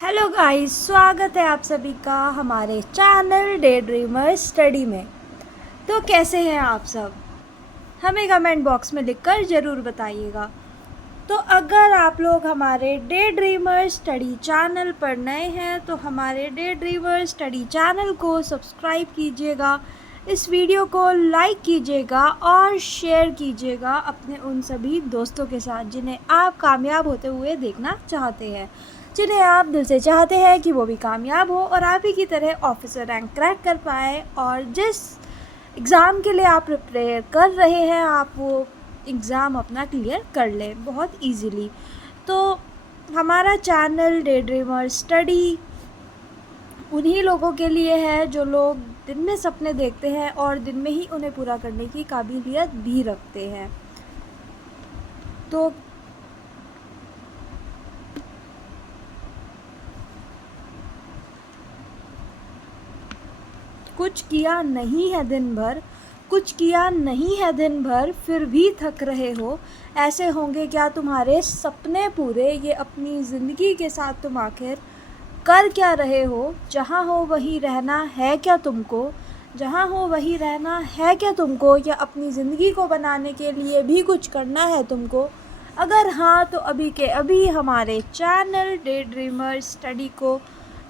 Hello guys, स्वागत है आप सभी का हमारे चैनल डे ड्रीमर स्टडी में। तो कैसे हैं आप सब? हमें कमेंट बॉक्स में लिखकर ज़रूर बताइएगा। तो अगर आप लोग हमारे डे ड्रीमर स्टडी चैनल पर नए हैं तो हमारे डे ड्रीमर स्टडी चैनल को सब्सक्राइब कीजिएगा, इस वीडियो को लाइक कीजिएगा और शेयर कीजिएगा अपने उन सभी दोस्तों के साथ जिन्हें आप कामयाब होते हुए देखना चाहते हैं, जिन्हें आप दिल से चाहते हैं कि वो भी कामयाब हो और आप ही की तरह ऑफिसर रैंक क्रैक कर पाए। और जिस एग्ज़ाम के लिए आप प्रिपेयर कर रहे हैं आप वो एग्ज़ाम अपना क्लियर कर लें बहुत इजीली। तो हमारा चैनल डे ड्रीमर स्टडी उन्हीं लोगों के लिए है जो लोग दिन में सपने देखते हैं और दिन में ही उन्हें पूरा करने की काबिलियत भी रखते हैं। तो कुछ किया नहीं है दिन भर, कुछ किया नहीं है दिन भर, फिर भी थक रहे हो, ऐसे होंगे क्या तुम्हारे सपने पूरे? ये अपनी ज़िंदगी के साथ तुम आखिर कर क्या रहे हो? जहाँ हो वहीं रहना है क्या तुमको? जहाँ हो वहीं रहना है क्या तुमको? या अपनी ज़िंदगी को बनाने के लिए भी कुछ करना है तुमको? अगर हाँ तो अभी के अभी हमारे चैनल डे ड्रीमर स्टडी को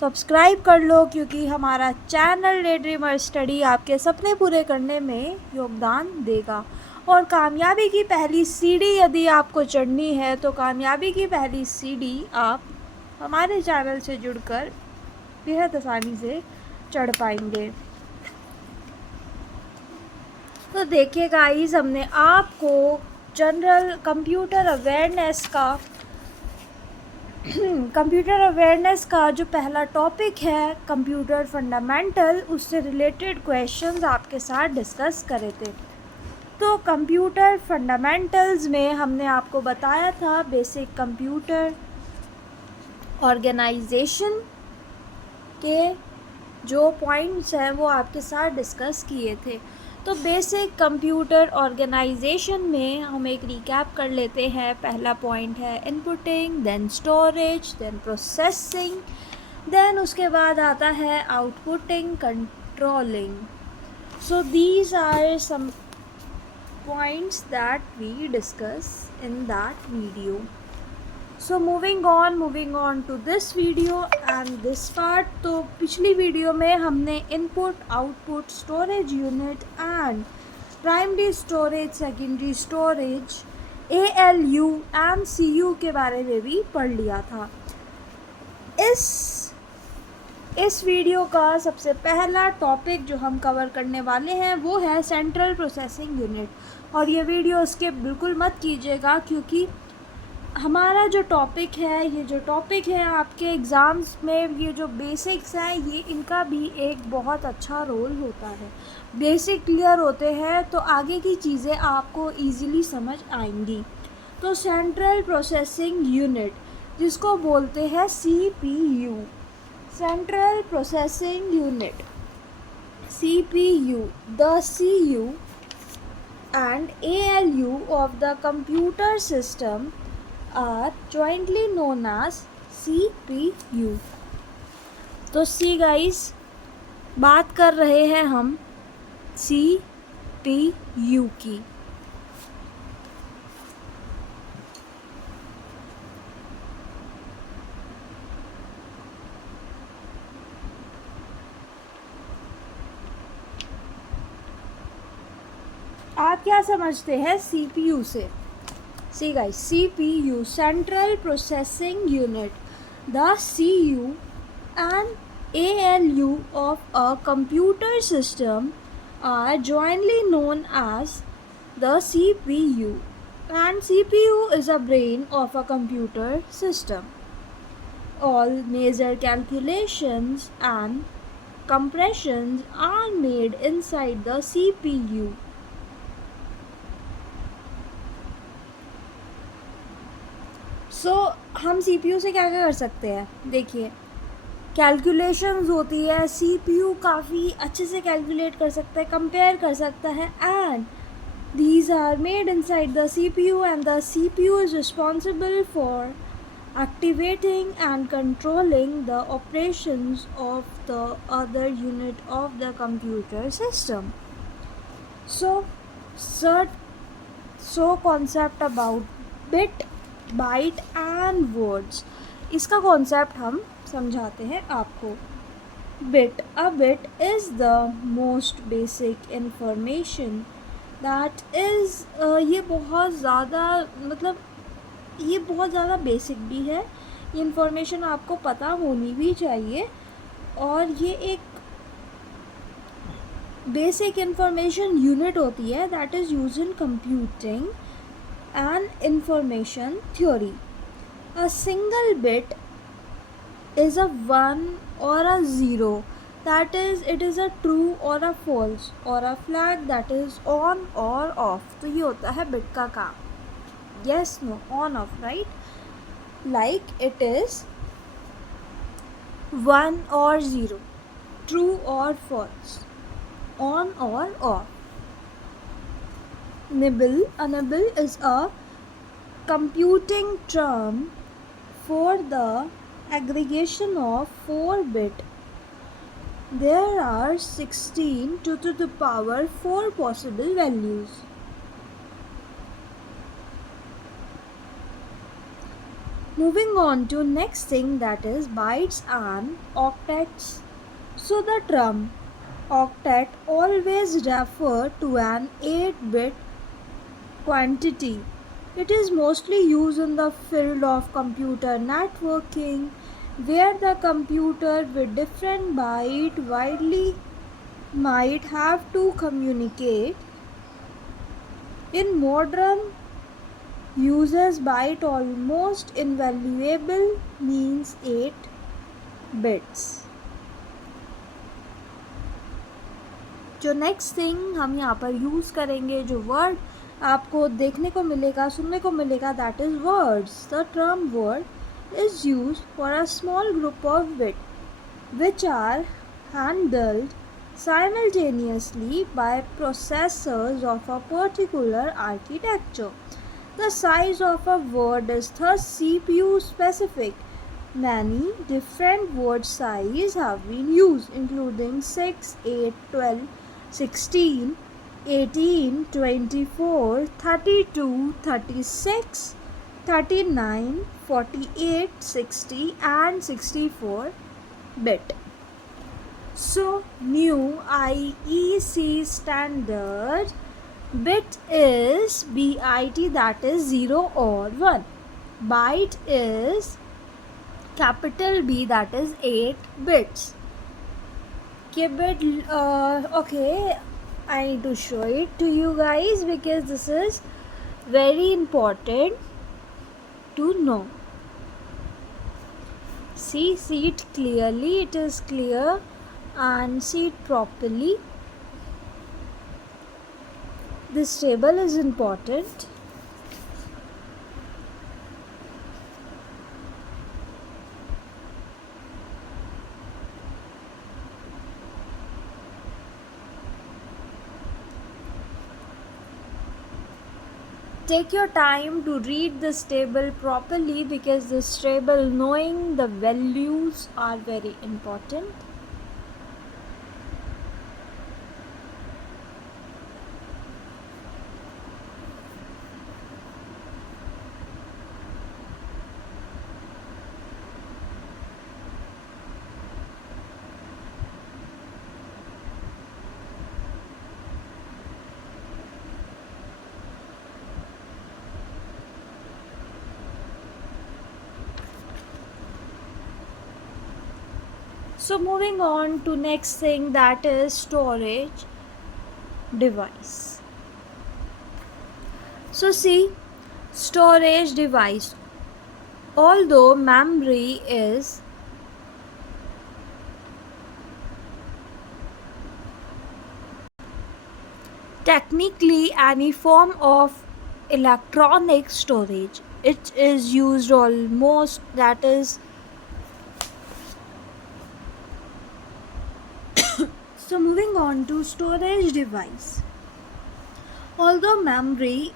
सब्सक्राइब कर लो, क्योंकि हमारा चैनल डे ड्रीमर स्टडी आपके सपने पूरे करने में योगदान देगा। और कामयाबी की पहली सीढ़ी यदि आपको चढ़नी है तो कामयाबी की पहली सीढ़ी आप हमारे चैनल से जुड़कर बेहद आसानी से चढ़ पाएंगे। तो देखिए गाइस, हमने आपको जनरल कंप्यूटर अवेयरनेस का जो पहला टॉपिक है कंप्यूटर फंडामेंटल, उससे रिलेटेड क्वेश्चंस आपके साथ डिस्कस करे थे। तो कंप्यूटर फंडामेंटल्स में हमने आपको बताया था बेसिक कंप्यूटर ऑर्गेनाइजेशन के जो पॉइंट्स हैं वो आपके साथ डिस्कस किए थे। तो बेसिक कंप्यूटर ऑर्गेनाइजेशन में हम एक रिकैप कर लेते हैं। पहला पॉइंट है inputting, then storage, then processing, then उसके बाद आता है outputting, controlling. So these are some points that we discuss in that video. So moving on to this video and this part। तो पिछली वीडियो में हमने input, output, storage unit and primary storage, secondary storage, ALU and CU के बारे में भी पढ़ लिया था। इस वीडियो का सबसे पहला टॉपिक जो हम कवर करने वाले हैं वो है सेंट्रल प्रोसेसिंग यूनिट। और ये वीडियो उसके बिल्कुल मत कीजिएगा, क्योंकि हमारा जो टॉपिक है, ये जो टॉपिक है आपके एग्ज़ाम्स में, ये जो बेसिक्स हैं ये इनका भी एक बहुत अच्छा रोल होता है। बेसिक क्लियर होते हैं तो आगे की चीज़ें आपको इजीली समझ आएंगी। तो सेंट्रल प्रोसेसिंग यूनिट, जिसको बोलते हैं CPU, central processing unit, CPU, the CU and ALU of the computer system are jointly known as CPU। तो सी गाइस, बात कर रहे हैं हम CPU की। आप क्या समझते हैं CPU से? See guys, CPU, Central Processing Unit, the CU and ALU of a computer system are jointly known as the CPU, and CPU is a brain of a computer system. All major calculations and compressions are made inside the CPU. हम CPU से क्या क्या कर सकते हैं? देखिए, calculations होती है, CPU काफ़ी अच्छे से कैलकुलेट कर सकता है, कंपेयर कर सकता है, and these are made inside the CPU and the CPU is responsible for activating and controlling the operations of the other unit of the computer system. So, cert so concept about bit, byte and words. इसका concept हम समझाते हैं आपको. Bit. A bit is the most basic information that is ये बहुत ज़्यादा मतलब ये बहुत ज़्यादा बेसिक भी है. ये इन्फॉर्मेशन आपको पता होनी भी चाहिए और ये एक बेसिक इंफॉर्मेशन यूनिट होती है that is use in computing and information theory. A single bit is a 1 or a 0, that is it is a true or a false or a flag that is on or off. तो ये होता है bit का काम. yes, no, on, off, right? like it is 1 or 0, true or false, on or off. Nibble. A nibble is a computing term for the aggregation of 4 bit. There are 16 to the power 4 possible values. Moving on to next thing, that is bytes and octets. So the term octet always refer to an 8-bit quantity. It is mostly used in the field of computer networking, where the computer with different byte widely might have to communicate. In modern uses, byte almost invaluable means 8 bits. जो next thing हम यहाँ पर use करेंगे, जो word आपको देखने को मिलेगा, सुनने को मिलेगा, that is words. The term word is use for a small group of bit which are handled simultaneously by processors of a particular architecture. The size of a word is thus CPU specific. Many different word sizes have been used, including 6, 8, 12, 16, 18, 24, 32, 36, 39, 48, 60 and 64 bit. So, new IEC standard bit is BIT, that is 0 or 1. Byte is capital B, that is 8 bits. Okay, I need to show it to you guys because this is very important to know. See it clearly, it is clear, and see it properly. This table is important. Take your time to read this table properly because this table, knowing the values, are very important. So moving on to next thing, that is storage device. So see, storage device, although memory is technically any form of electronic storage, it is used almost, that is so moving on to storage device. Although memory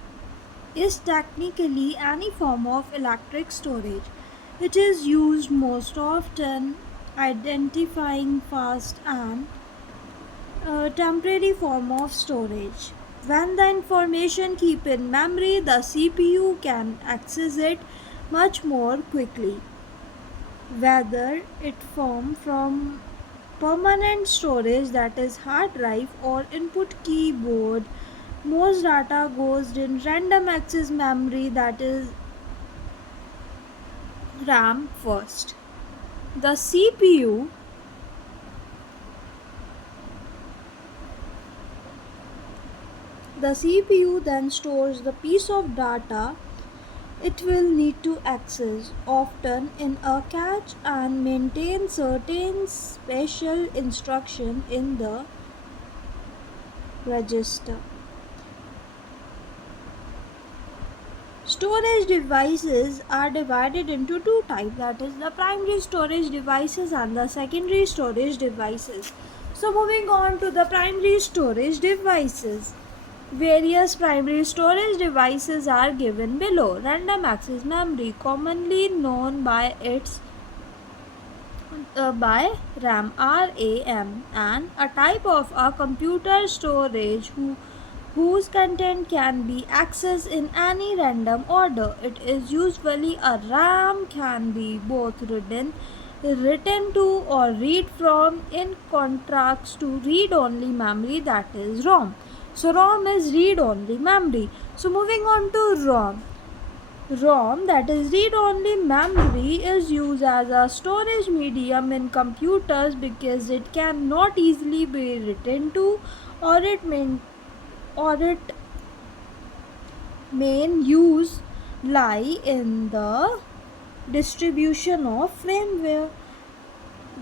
is technically any form of electric storage, It is used most often identifying fast and a temporary form of storage. When the information keep in memory, the CPU can access it much more quickly. Whether it form from permanent storage, that is hard drive, or input keyboard, most data goes in random access memory, that is RAM first. The CPU the CPU then stores the piece of data it will need to access, often in a cache, and maintain certain special instruction in the register. Storage devices are divided into two types, that is the primary storage devices and the secondary storage devices. So moving on to the primary storage devices. Various primary storage devices are given below. Random access memory, commonly known by its by RAM, and a type of a computer storage whose content can be accessed in any random order. It is usually a RAM, can be both written to or read from, in contrast to read-only memory, that is ROM. So ROM is read-only memory. So moving on to ROM. ROM, that is read-only memory, is used as a storage medium in computers because it cannot easily be written to, or its main use lie in the distribution of firmware,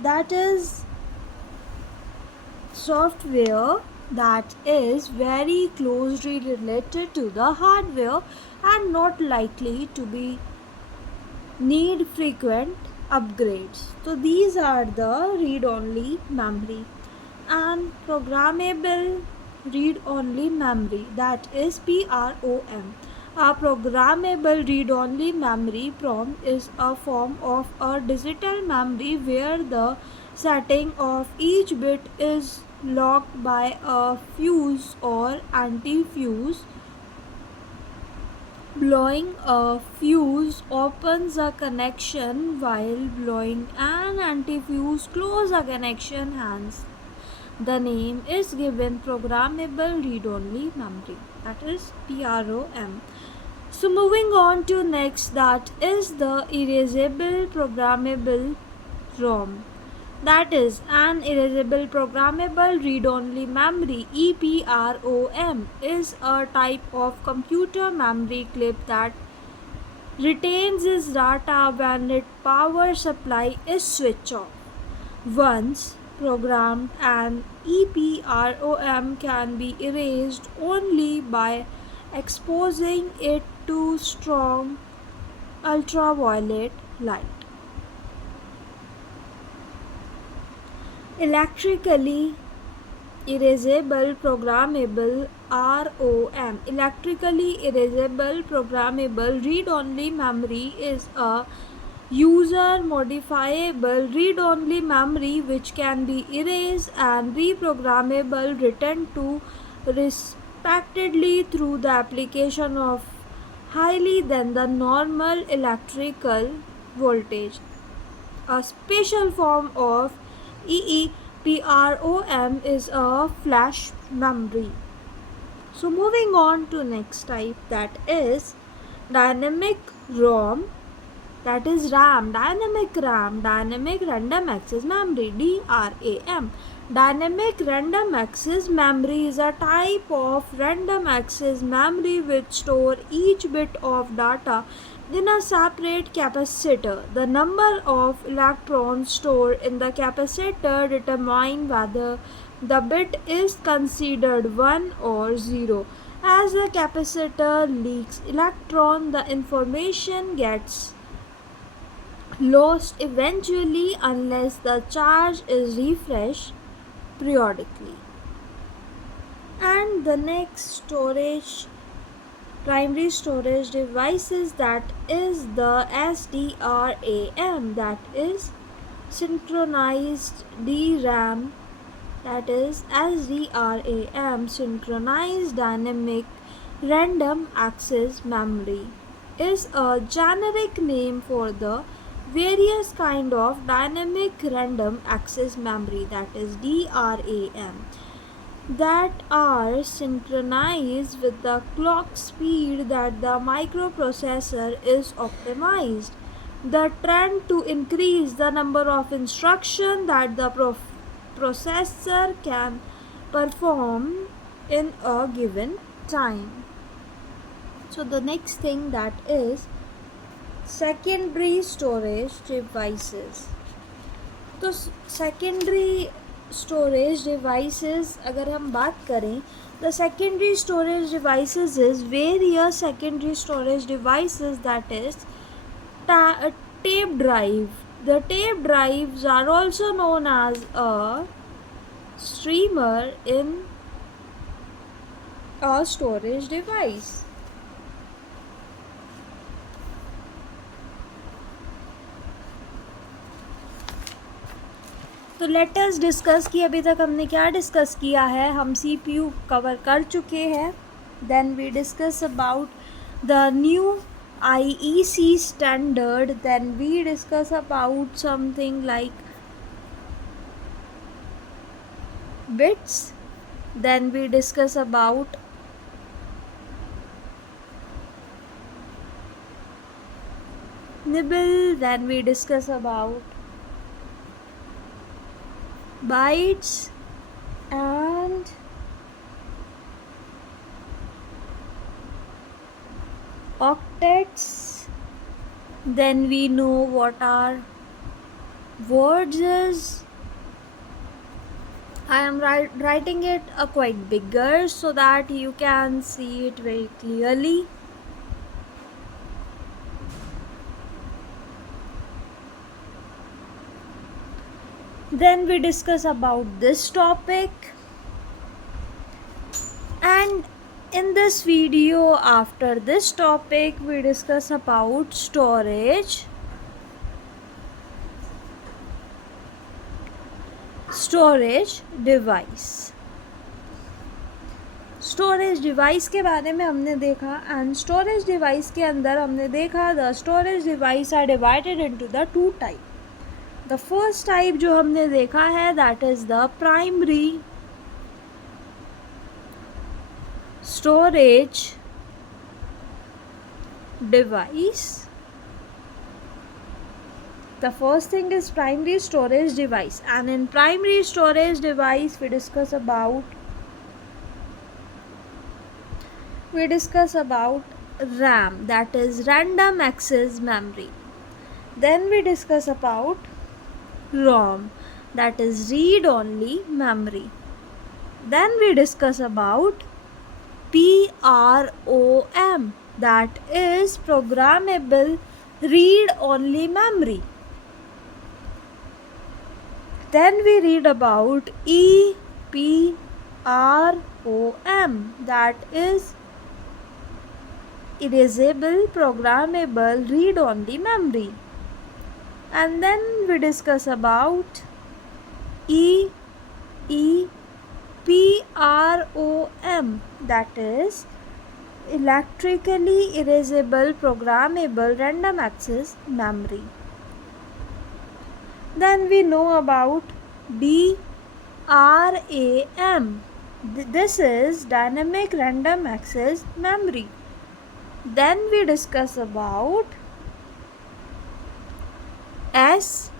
that is software that is very closely related to the hardware and not likely to be need frequent upgrades. So these are the read-only memory. And programmable read-only memory, that is PROM. A programmable read-only memory PROM is a form of a digital memory where the setting of each bit is locked by a fuse or anti-fuse. Blowing a fuse opens a connection, while blowing an antifuse closes a connection, hence the name is given programmable read-only memory, that is PROM. So moving on to next, that is the erasable programmable ROM. That is an erasable programmable read-only memory, EPROM, is a type of computer memory clip that retains its data when its power supply is switched off. Once programmed, an EPROM can be erased only by exposing it to strong ultraviolet light. Electrically erasable programmable ROM. Electrically erasable programmable read-only memory is a user modifiable read-only memory which can be erased and reprogrammable, written to respectively through the application of highly than the normal electrical voltage. A special form of EEPROM is a flash memory. So moving on to next type, that is dynamic ROM, that is RAM, dynamic random access memory, DRAM. Dynamic random access memory is a type of random access memory which store each bit of data in a separate capacitor. The number of electrons stored in the capacitor determine whether the bit is considered 1 or 0. As the capacitor leaks electron, the information gets lost eventually unless the charge is refreshed periodically. And the next storage primary storage devices, that is the SDRAM, that is synchronized DRAM, that is SDRAM, synchronized dynamic random access memory, is a generic name for the various kind of dynamic random access memory, that is DRAM, that are synchronized with the clock speed that the microprocessor is optimized. The trend to increase the number of instructions that the processor can perform in a given time. So the next thing, that is secondary storage devices. तो secondary storage devices अगर हम बात करें, the secondary storage devices is various secondary storage devices, that is tape drive. The tape drives are also known as a streamer in a storage device. तो let us discuss कि अभी तक हमने क्या डिस्कस किया है. हम CPU कवर कर चुके हैं. Then we discuss about the new IEC standard. Then we discuss about something like bits. Then we discuss about nibble. Then we discuss about bytes and octets. Then we know what are words is. I am writing it quite bigger so that you can see it very clearly. Then we discuss about this topic, and in this video, after this topic, we discuss about storage device. Storage device के बारे में हमने देखा, and storage device के अंदर हमने देखा the storage device are divided into the two type. The first type जो हमने देखा है, that is the primary storage device. The first thing is primary storage device, and in primary storage device we discuss about RAM, that is random access memory. Then we discuss about ROM, that is read only memory. Then we discuss about PROM, that is programmable read-only memory. Then we read about EPROM, that is erasable programmable read-only memory. And then we discuss about EEPROM, that is electrically erasable programmable random access memory. Then we know about DRAM. This is dynamic random access memory. Then we discuss about SDRAM.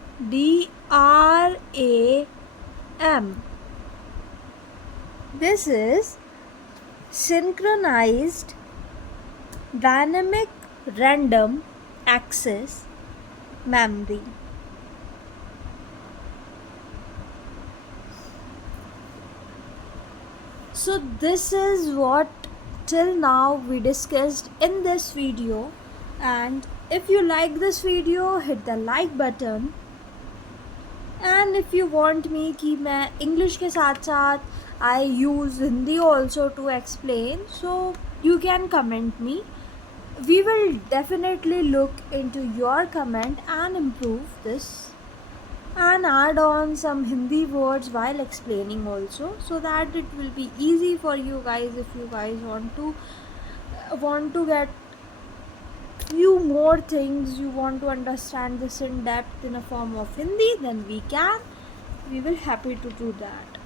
This is synchronized dynamic random access memory. So this is what till now we discussed in this video, and if you like this video, hit the like button. And if you want me कि मैं English के साथ साथ I use Hindi also to explain, so you can comment me. We will definitely look into your comment and improve this and add on some Hindi words while explaining also, so that it will be easy for you guys. If you guys want to get few more things, you want to understand this in depth in a form of Hindi, then we will happy to do that.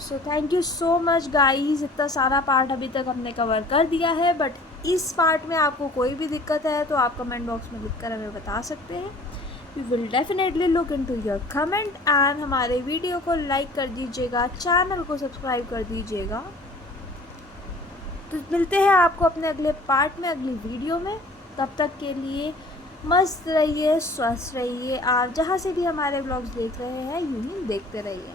So thank you so much guys. इतना सारा part अभी तक हमने cover कर दिया है, but इस part में आपको कोई भी दिक्कत है तो आप कमेंट बॉक्स में लिखकर हमें बता सकते हैं। We will definitely look into your comment and हमारे वीडियो को लाइक कर दीजिएगा, चैनल को सब्सक्राइब कर दीजिएगा। तो मिलते हैं आपको अपने अगले पार्ट में, अगली वीडियो में। तब तक के लिए मस्त रहिए, स्वस्थ रहिए। आप जहाँ से भी हमारे ब्लॉग्स देख रहे हैं यूं ही देखते रहिए।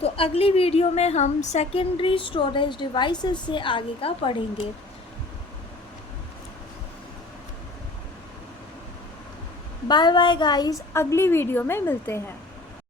तो अगली वीडियो में हम सेकेंडरी स्टोरेज डिवाइसेस से आगे का पढ़ेंगे। बाय बाय गाइस, अगली वीडियो में मिलते हैं।